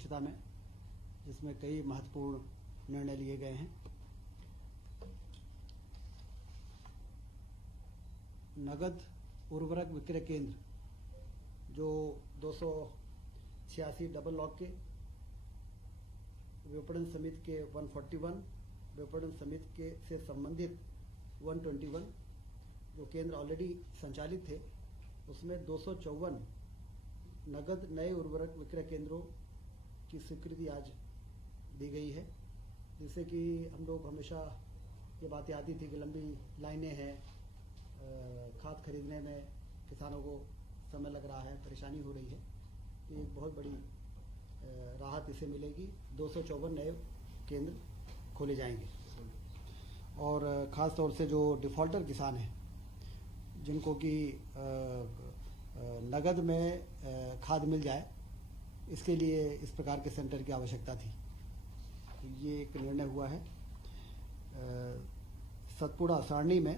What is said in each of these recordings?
अध्यक्षता में, जिसमें कई महत्वपूर्ण निर्णय लिए गए हैं। नगद उर्वरक विक्रय केंद्र जो 286 डबल लॉक के, विपणन समिति के 141, विपणन समिति के से संबंधित 121 जो केंद्र ऑलरेडी संचालित थे, उसमें 254 नगद नए उर्वरक विक्रय केंद्रों की स्वीकृति आज दी गई है, जिससे कि हम लोग हमेशा ये बातें आती थी कि लंबी लाइनें हैं, खाद खरीदने में किसानों को समय लग रहा है, परेशानी हो रही है। तो एक बहुत बड़ी राहत इसे मिलेगी। 254 नए केंद्र खोले जाएंगे और ख़ास तौर से जो डिफ़ॉल्टर किसान हैं, जिनको कि नगद में खाद मिल जाए, इसके लिए इस प्रकार के सेंटर की आवश्यकता थी। ये एक निर्णय हुआ है। सतपुड़ा सारणी में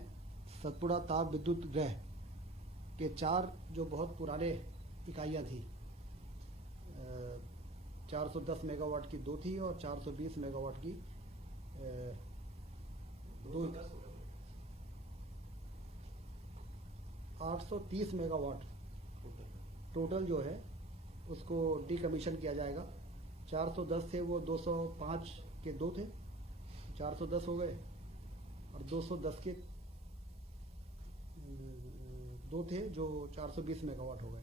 सतपुड़ा ताप विद्युत गृह के 4 जो बहुत पुराने इकाइयाँ थी, 410 मेगावाट की 2 थी और 420 मेगावाट की 2, 830 मेगावाट टोटल जो है उसको डीकमीशन किया जाएगा। 410 थे वो 205 के 2 थे, 410 हो गए, और 210 के 2 थे जो 420 मेगावाट हो गए।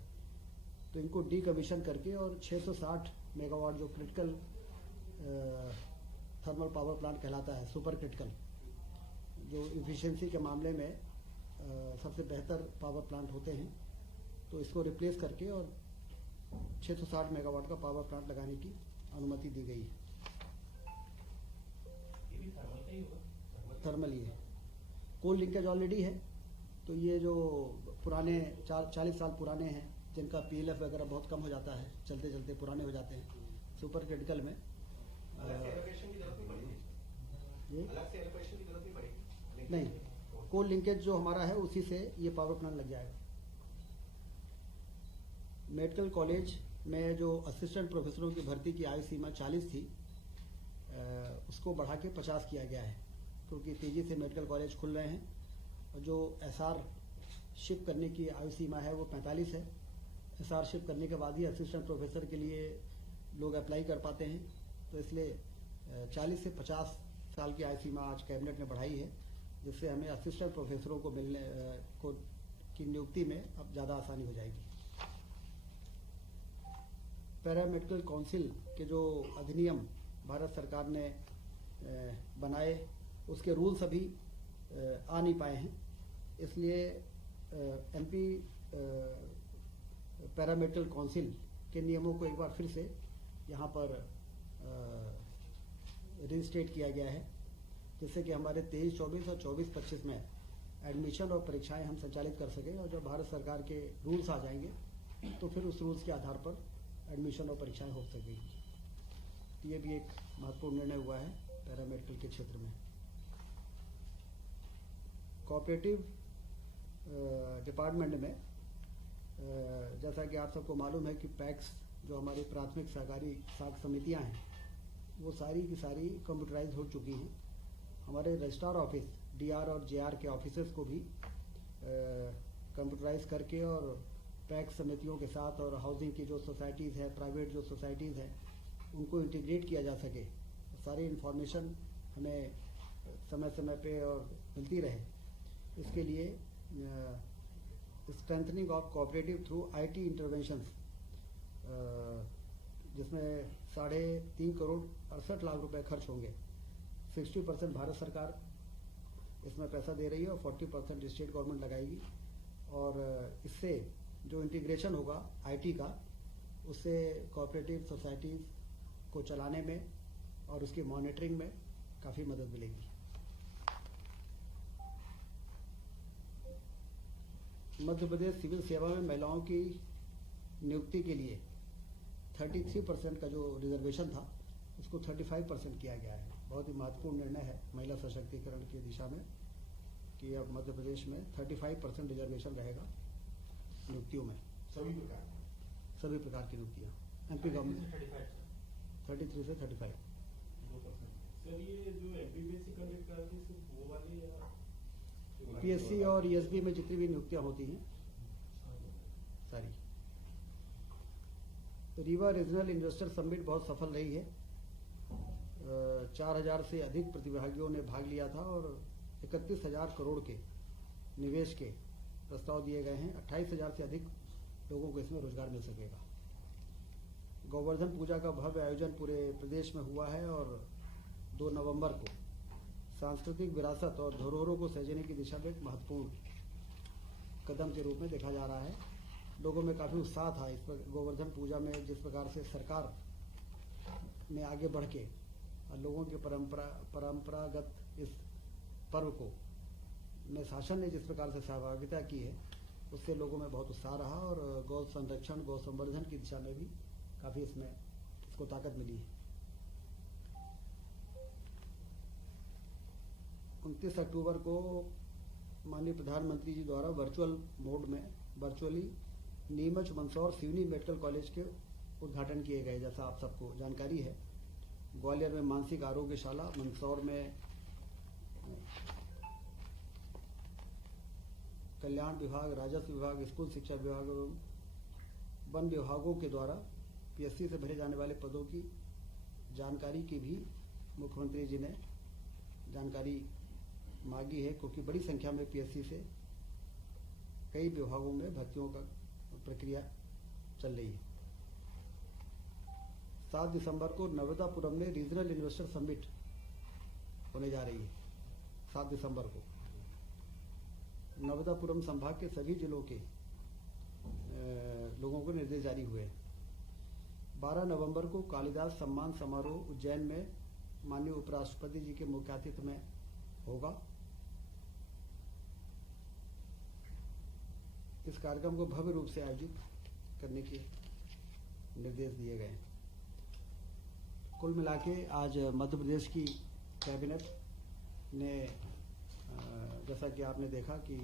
तो इनको डीकमीशन करके और 660 मेगावाट जो क्रिटिकल थर्मल पावर प्लांट कहलाता है, सुपर क्रिटिकल, जो इफिशिएंसी के मामले में सबसे बेहतर पावर प्लांट होते हैं, तो इसको रिप्लेस करके और 660 मेगावाट का पावर प्लांट लगाने की अनुमति दी गई है। ये भी थर्मल का ही होगा? थर्मल ही है। कोल लिंकेज ऑलरेडी है, तो ये जो पुराने 40 साल पुराने हैं, जिनका पीएलएफ वगैरह बहुत कम हो जाता है, चलते चलते पुराने हो जाते हैं, सुपर क्रिटिकल में अलग से एलोकेशन की जरूरत नहीं पड़ेगी? ये अलग से एलोकेशन की जरूरत नहीं पड़ेगी? नहीं, कोल लिंकेज जो हमारा है उसी से ये पावर प्लांट लग जाएगा। मेडिकल कॉलेज में जो असिस्टेंट प्रोफेसरों की भर्ती की आयु सीमा 40 थी, उसको बढ़ा के 50 किया गया है, क्योंकि तेजी से मेडिकल कॉलेज खुल रहे हैं। और जो एसआर शिप करने की आयु सीमा है वो 45 है। एसआर शिप करने के बाद ही असिस्टेंट प्रोफेसर के लिए लोग अप्लाई कर पाते हैं, तो इसलिए 40 से 50 साल की आयु सीमा आज कैबिनेट ने बढ़ाई है, जिससे हमें असिस्टेंट प्रोफेसरों को मिलने की नियुक्ति में अब ज़्यादा आसानी हो जाएगी। पैरामेडिकल काउंसिल के जो अधिनियम भारत सरकार ने बनाए, उसके रूल्स अभी आ नहीं पाए हैं, इसलिए एमपी पैरामेडिकल काउंसिल के नियमों को एक बार फिर से यहाँ पर रिस्टेट किया गया है, जिससे कि हमारे 23-24 और 24-25 में एडमिशन और परीक्षाएं हम संचालित कर सकें। और जब भारत सरकार के रूल्स आ जाएंगे तो फिर उस रूल्स के आधार पर एडमिशन और परीक्षाएं हो सकेगी। ये भी एक महत्वपूर्ण निर्णय हुआ है पैरामेडिकल के क्षेत्र में। कोऑपरेटिव डिपार्टमेंट में जैसा कि आप सबको मालूम है कि पैक्स जो हमारी प्राथमिक सहकारी साख समितियां हैं, वो सारी की सारी कंप्यूटराइज हो चुकी हैं। हमारे रजिस्ट्रार ऑफिस डीआर और जेआर के ऑफिसर्स को भी कंप्यूटराइज करके और पैक्स समितियों के साथ और हाउसिंग की जो सोसाइटीज़ हैं, प्राइवेट जो सोसाइटीज़ हैं, उनको इंटीग्रेट किया जा सके, सारी इन्फॉर्मेशन हमें समय समय पे और मिलती रहे। इसके लिए strengthening of cooperative through IT interventions, जिसमें 3.5 करोड़ 68 लाख रुपए खर्च होंगे। 60% भारत सरकार इसमें पैसा दे रही है और 40% स्टेट गवर्नमेंट लगाएगी। और इससे जो इंटीग्रेशन होगा आईटी का, उससे कोऑपरेटिव सोसाइटीज़ को चलाने में और उसकी मॉनिटरिंग में काफ़ी मदद मिलेगी। मध्य प्रदेश सिविल सेवा में महिलाओं की नियुक्ति के लिए 33% का जो रिजर्वेशन था, उसको 35% किया गया है। बहुत ही महत्वपूर्ण निर्णय है महिला सशक्तिकरण की दिशा में, कि अब मध्य प्रदेश में 35% रिजर्वेशन रहेगा नियुक्तियों में, सभी प्रकार की नियुक्तियाँ। एमपी गवर्नमेंट 33 से 35। 2%। सर ये जो एमपीपीएससी कंडक्ट कराती है सिर्फ वो वाली या पीएससी और ईएसबी में जितनी भी नियुक्तियां होती हैं सारी। रीवा रीजनल इन्वेस्टर समिट बहुत सफल रही है। 4000 से अधिक प्रतिभागियों ने भाग लिया था और 31,000 करोड़ के निवेश के प्रस्ताव दिए गए हैं। 28,000 से अधिक लोगों को इसमें रोजगार मिल सकेगा। गोवर्धन पूजा का भव्य आयोजन पूरे प्रदेश में हुआ है और 2 नवंबर को सांस्कृतिक विरासत और धरोहरों को सहेजने की दिशा में एक महत्वपूर्ण कदम के रूप में देखा जा रहा है। लोगों में काफ़ी उत्साह था इस पर। गोवर्धन पूजा में जिस प्रकार से सरकार ने आगे बढ़ के लोगों के परंपरागत इस पर्व को में शासन ने जिस प्रकार से सहभागिता की है, उससे लोगों में बहुत उत्साह रहा और गौ संरक्षण गौ संवर्धन की दिशा में भी काफ़ी इसको ताकत मिली है। 29 अक्टूबर को माननीय प्रधानमंत्री जी द्वारा virtually Neemuch Mandsaur Seoni medical college के उद्घाटन किए गए। जैसा आप सबको जानकारी है, ग्वालियर में मानसिक आरोग्यशाला, मंदसौर में कल्याण विभाग, राजस्व विभाग, स्कूल शिक्षा विभाग एवं वन विभागों के द्वारा पीएससी से भरे जाने वाले पदों की जानकारी की भी मुख्यमंत्री जी ने जानकारी मांगी है, क्योंकि बड़ी संख्या में पीएससी से कई विभागों में भर्तियों का प्रक्रिया चल रही है। 7 दिसंबर को नर्मदापुरम में रीजनल इन्वेस्टर समिट होने जा रही है। 7 दिसंबर को नर्मदापुरम संभाग के सभी जिलों के लोगों को निर्देश जारी हुए हैं। 12 नवंबर को कालिदास सम्मान समारोह उज्जैन में माननीय उपराष्ट्रपति जी के मुख्य आतिथ्य में होगा। इस कार्यक्रम को भव्य रूप से आयोजित करने के निर्देश दिए गए हैं। कुल मिला के आज मध्य प्रदेश की कैबिनेट ने, जैसा कि आपने देखा कि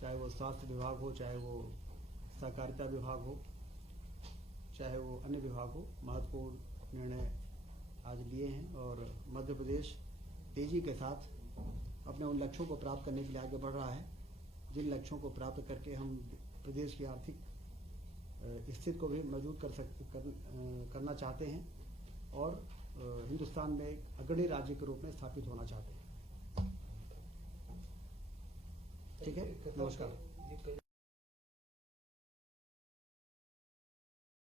चाहे वो स्वास्थ्य विभाग हो, चाहे वो सहकारिता विभाग हो, चाहे वो अन्य विभाग हो, महत्वपूर्ण निर्णय आज लिए हैं और मध्य प्रदेश तेजी के साथ अपने उन लक्ष्यों को प्राप्त करने के लिए आगे बढ़ रहा है, जिन लक्ष्यों को प्राप्त करके हम प्रदेश की आर्थिक स्थिति को भी मजबूत करना चाहते हैं और हिंदुस्तान में एक अग्रणी राज्य के रूप में स्थापित होना चाहते हैं। ठीक है, नमस्कार।